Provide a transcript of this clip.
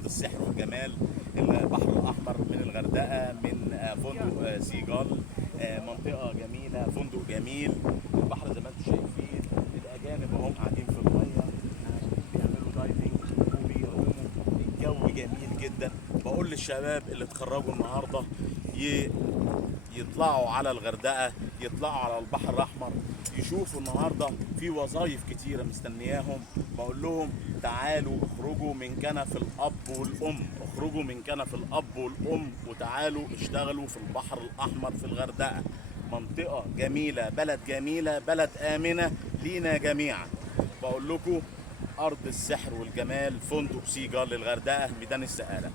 ارض السحر والجمال، البحر الاحمر، من الغردقه، من فندق سيجال. منطقه جميله، فندق جميل، البحر زي ما انتم شايفين، الاجانب اهم قاعدين في الميه بيعملوا دايفنج وبيعوموا، الجو جميل جدا. بقول للشباب اللي اتخرجوا النهارده يطلعوا على الغردقه، يطلعوا على البحر الاحمر، يشوفوا النهارده في وظائف كتيره مستنياهم. بقول لهم تعالوا اخرجوا من كنف الاب والام، اخرجوا من كنف الاب والام وتعالوا اشتغلوا في البحر الاحمر في الغردقه. منطقه جميله، بلد جميله، بلد امنه لينا جميعا. بقول لكم ارض السحر والجمال، فندق سيجال للغردقه، ميدان السقاله.